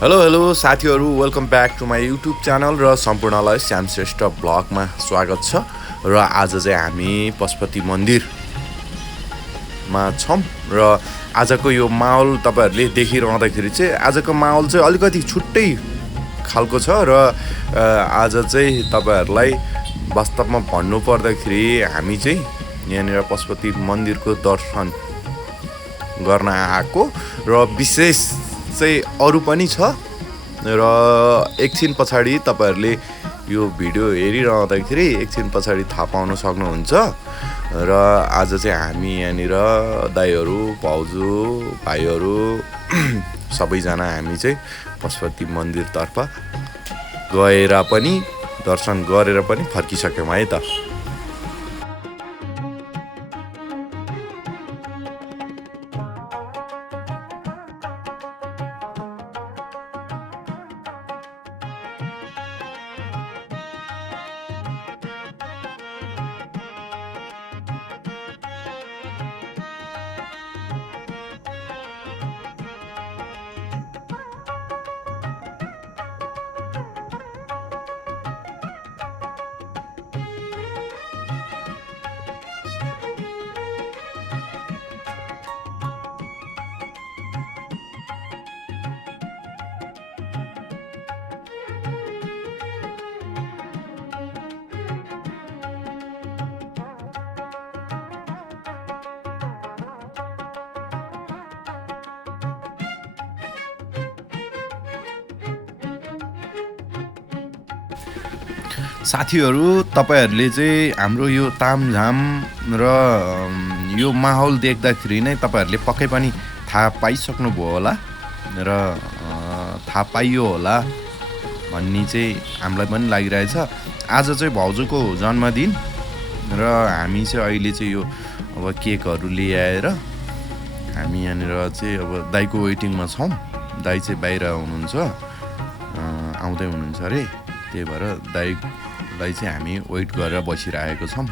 Hello साथीहरू welcome back to my YouTube channel र सम्पूर्णलाई श्याम श्रेष्ठ ब्लगमा स्वागत छ। र आज चाहिँ हामी पशुपति मन्दिरमा छौँ र आजको यो माहौल तपाईँहरूले देखिरहँदाखेरि चाहिँ आजको माहौल चाहिँ अलिकति छुट्टै खालको छ। र आज चाहिँ तपाईँहरूलाई वास्तवमा भन्नु पर्दाखेरि हामी चाहिँ यहाँनिर पशुपति मन्दिरको दर्शन गर्न आएको र विशेष चाहिँ अरू पनि छ र एकछिन पछाडि तपाईँहरूले यो भिडियो हेरिरहँदाखेरि एकछिन पछाडि थाहा पाउन सक्नुहुन्छ। र आज चाहिँ हामी यहाँनिर दाइहरू भाउजू भाइहरू सबैजना हामी चाहिँ पशुपति मन्दिरतर्फ गएर पनि दर्शन गरेर पनि फर्किसक्यौँ है त। साथीहरू तपाईहरूले चाहिँ हाम्रो यो तामझाम र यो माहौल देख्दाखेरि नै तपाईहरूले पक्कै पनि थाहा पाइसक्नुभयो होला र थाहा पाइयो होला भन्ने चाहिँ हामीलाई पनि लागिरहेछ। आज चाहिँ भाउजूको जन्मदिन र हामी चाहिँ अहिले चाहिँ यो अब केकहरू ल्याएर हामी यहाँनिर चाहिँ अब दाइको वेटिङमा छौँ। दाइ चाहिँ बाहिर हुनुहुन्छ, आउँदै हुनुहुन्छ अरे, त्यही भएर दाइलाई चाहिँ हामी वेट गरेर बसिरहेको छौँ।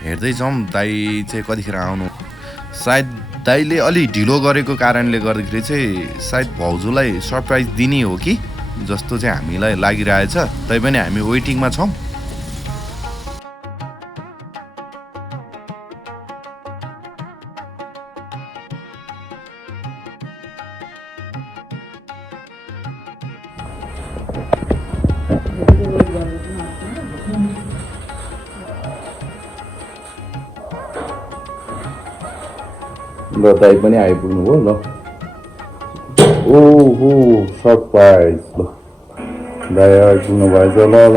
हेर्दैछौँ दाइ चाहिँ कतिखेर आउनु। सायद दाइले अलि ढिलो गरेको कारणले गर्दाखेरि चाहिँ सायद भाउजूलाई सरप्राइज दिने हो कि जस्तो चाहिँ हामीलाई लागिरहेछ। तैपनि हामी वेटिङमा छौँ। ल दाइ पनि आइपुग्नु भयो। ल ओहो सरप्राइज। ल दाइ आइपुग्नु भएछ। ल ल ल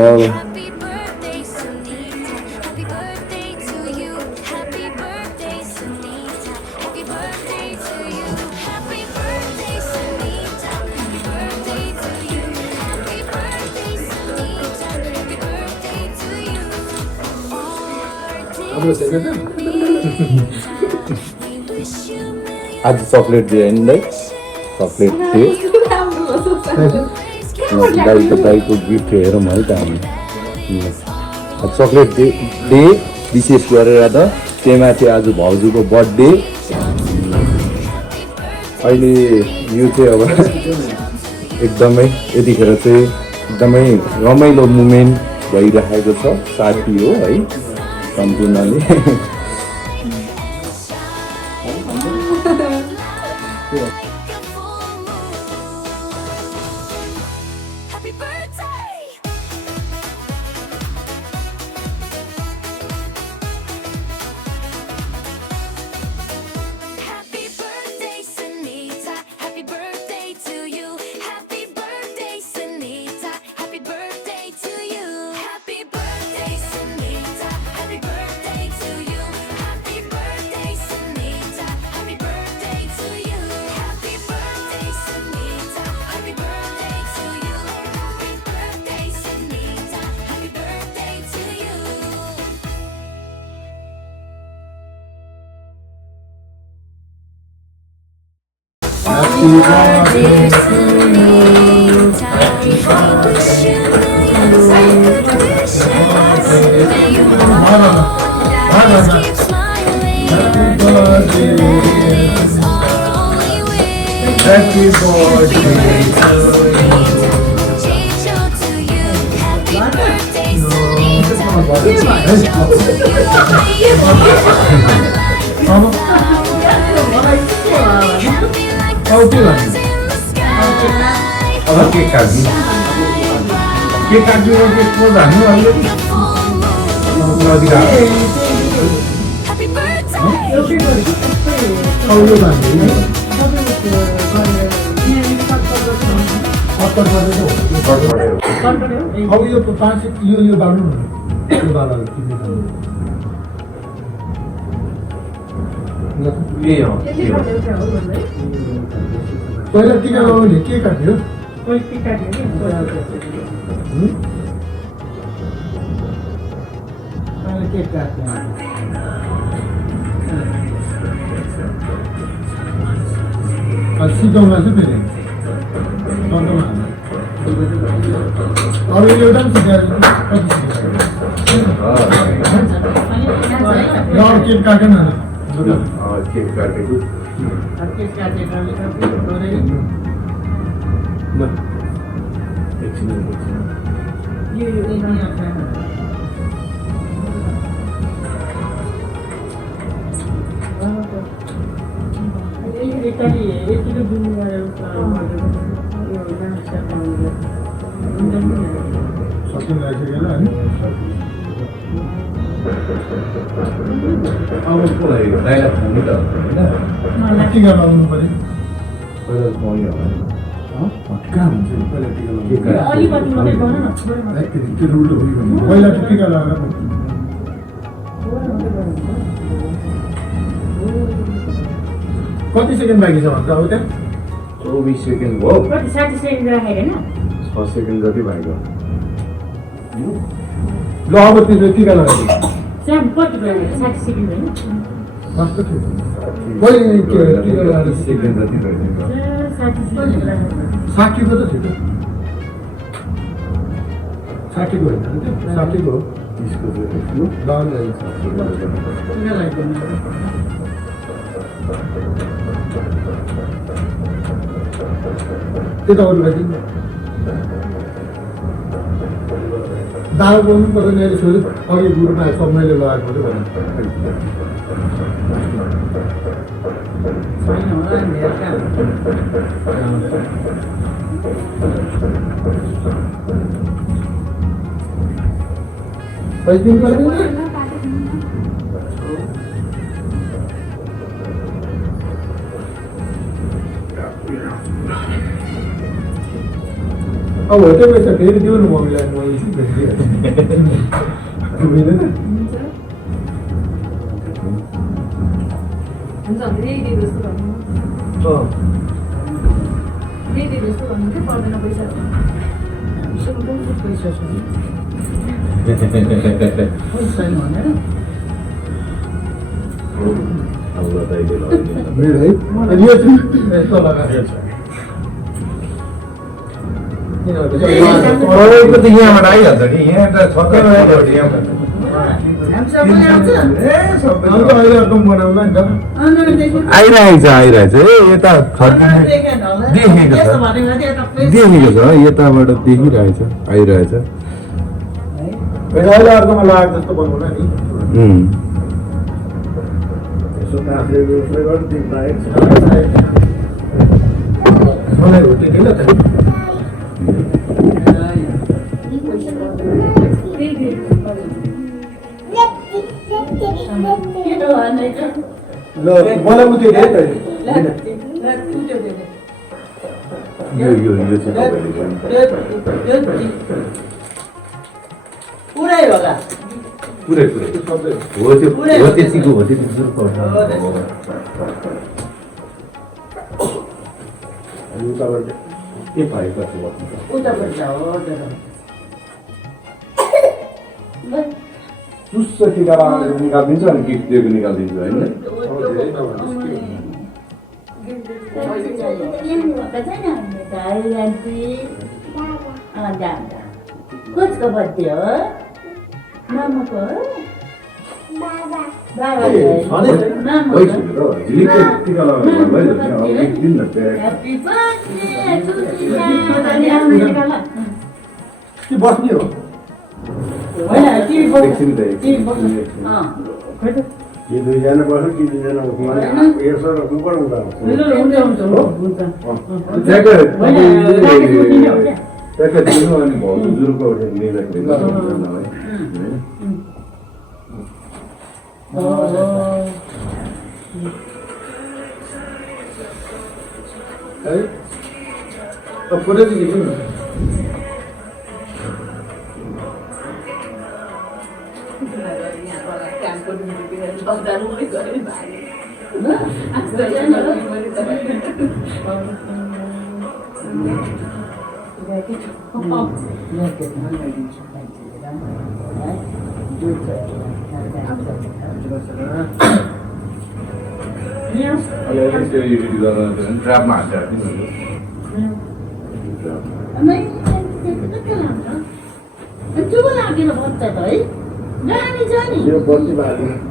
आज चक्लेट दियो नि दाइ, चक्लेट दियो। दाइको गिफ्ट हेरौँ है त हामी। चक्लेट डे विशेष गरेर त त्यही माथि आज भाउजूको बर्थडे। अहिले यो चाहिँ अब एकदमै यतिखेर चाहिँ एकदमै रमाइलो मुमेन्ट भइरहेको छ साथी हो है सम्पूर्णले। Happy birthday to me. Happy birthday to you. Happy birthday अब केक काट्नु केक काट्नु केक हान्नु अलिकति अब यो 5 यो बाल्नु यो बाल्नु पहिला टिका लगाउने के काट्यो सिकाउनु चाहिँ फेरि अब एउटा पनि सिकाएर केक काटेन केक काटेको टिका लगाउनु पर्यो पहिला टिका लगाएर कति सेकेन्ड बाँकी छ भन्छ अब त्यहाँ 24 सेकेन्ड भयो 60 सेकेन्ड राखेर हैन 6 सेकेन्ड जति भएको ल अब त्यसले टिका लगाइदियो स्याम कति भयो 60 सेकेन्ड हैन कस्तो थियो कहिले टिका लगाएर सेकेन्ड जति भयो 60 सेकेन्ड राखेर 60 को त थियो 60 को होइन 60 को 30 को थियो त्यो त अरूलाई दिनु दाल बनाउनु पर्छ नि अहिले छोरी अघि गुरुमा सब मैले लगाएको थियो भने पैसा दिनु पर्दैन अब होटल पैसा फेरि दिउ न मम्मीलाई म एकछिन भेटिदिइहाल्छु मिल्दैन मेरो है अनि यो चाहिँ यस्तो लगाएको छ अरूको त यहाँबाट आइहाल्छ नि यहाँ त छक्कै आइहाल्छ यहाँबाट आइरहेको छ यता देखेको छ यताबाट देखिरहेछ आइरहेछ अहिले अर्कोमा लगाएको जस्तो बनाउला नि मलाई होटेल किन त ल मलाई उठ्यो दे यो चाहिँ पुरै होला पुरै हो त्यतिको हो त्यति सुरु पर्छ के भएको उताबाट हो चुस्स टिका लगाएर निकालिदिन्छ अनि गिफ्ट दिएको निकालिदिन्छ होइन कसको बर्थडे हो मामाको हो झिलिकको टिका लगाउनु भयो अब एक दिन न Happy birthday to you. कि बस्ने हो होइन टिभी बस्नु एकछिन त टिभी बस्नु कि दुईजना बस्नु कि दुईजना उठ्नु यसो ऊपर उता ट्याक्कै दिनु अनि भाउजूको लिँदाखेरि है फोटो चाहिँ खिच्नु न ट्र्यापमा हाल्छ चुप लागेर बस्छ त है जानी जानी यो बत्ती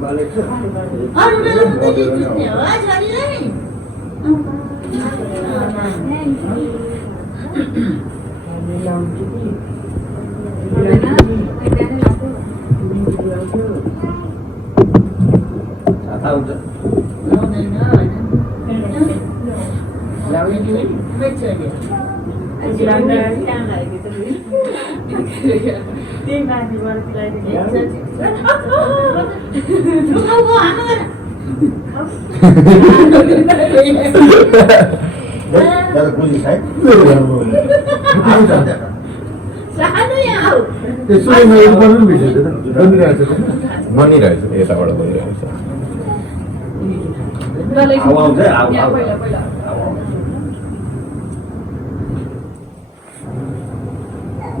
बालेको छ अरू बेला त जित्ने हो छोरीलाई छाता हुन्छ लाउँदैन होइन लाउने कि बेच्छ अरे लुकाउको हाल्नु दादा बुझी साहेब सानो यहाँ आऊ त्यसो मेरो पनि भिडियो त बनिरहेको छ बनिरहेछ यताबाट बनिरहेछ हावा आउँछ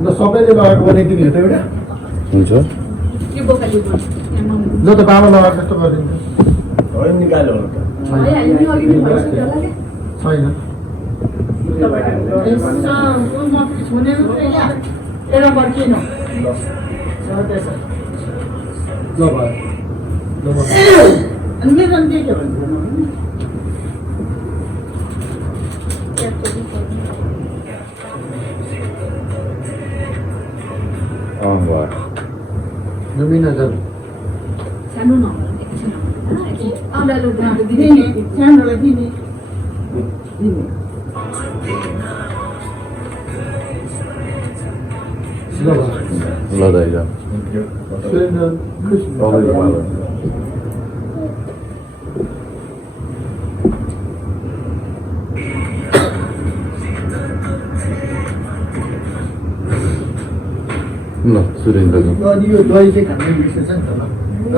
ल सबैले लगाएको बनाइदिने हो त एउटा हुन्छ ल त बाबा लगाएको जस्तो गरिदिन्छ होइन निकाल्यो होला छैन एउटा बर्किनु ल भयो ल भयो अनि मेरो पनि देख्यो भने भयो जमिन जानु दिने सानोलाई दिने ल भयो ल दाइजा छैन कृष्ण ल सुरेन्द्रको अनि यो दही चाहिँ खाने बिर्सेछ नि त ल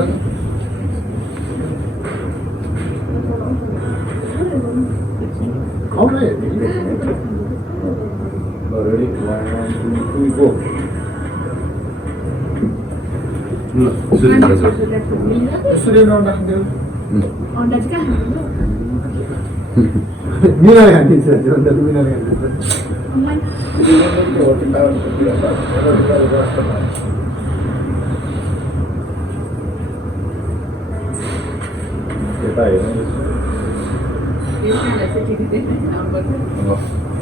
खाउन रेडी 1 2 3 4 ल सुरेन्द्रको सुरेन्द्र राखिदेऊ मिनाले खानिदिन्छ अन्त मिनाले खानिदिन्छ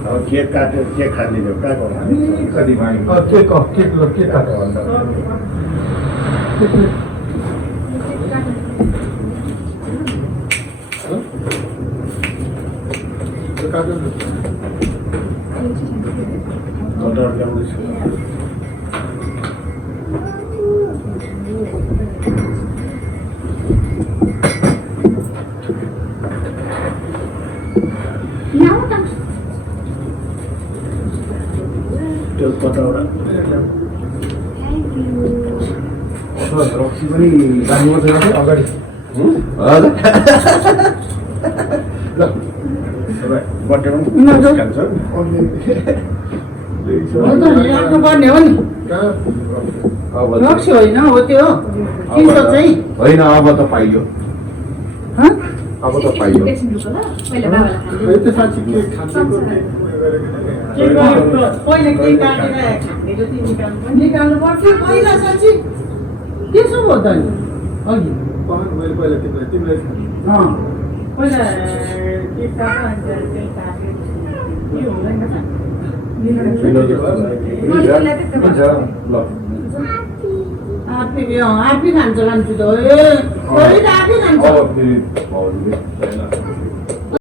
अब केक काट्यो केक खानिदियो कहाँको कति माग्यो केक काट्यो अन्त काट्यो कटर ल्याउँदैछ त्यो कताबाट रक्सी पनि राम्रो छैन अगाडि राख्नुपर्ने हो नि रक्सी होइन हो त्यो चिसो चाहिँ होइन अब त पाइयो अब त पाइयो त्यो साँच्ची के खान्छ पहिला केही काटेर खाने जति निकाल्नु पर्छ पहिला साँच्ची त्यसो हो त नि अघि पान मैले पहिला तिमीलाई पहिला के तातो अन्त त्यही तातो यो हुँदैन त आफै खान्छ त ए आफै खान्छ